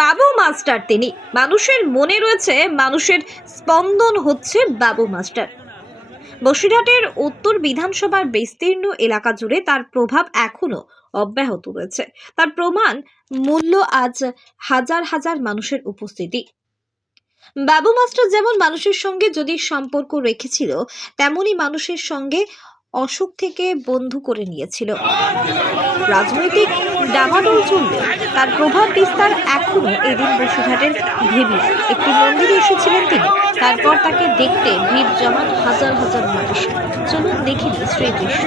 বাবু master তিনি। মানুষের মনে রয়েছে, মানুষের স্পন্দন হচ্ছে বাবু মাস্টার। বসিরহাটের উত্তর বিধানসভার বিস্তীর্ণ এলাকা জুড়ে তার প্রভাব এখনও অব্যাহত রয়েছে। তার প্রমাণ মূল্য আজ হাজার হাজার মানুষের উপস্থিতি। বাবু মাস্টার যেমন মানুষের সঙ্গে যদি সম্পর্ক রেখেছিল, তেমনি মানুষের সঙ্গে অসুখ থেকে বন্ধু করে নিয়েছিল। রাজনৈতিক ডামাডোল চললে তার প্রভাব বিস্তার এখনও এদিন বসুঘাটের ভেবি একটি মন্দিরে এসেছিলেন তিনি। তারপর তাকে দেখতে ভিড় জমান হাজার হাজার মানুষ। চলুন দেখিনি শ্রীকৃষ্ণ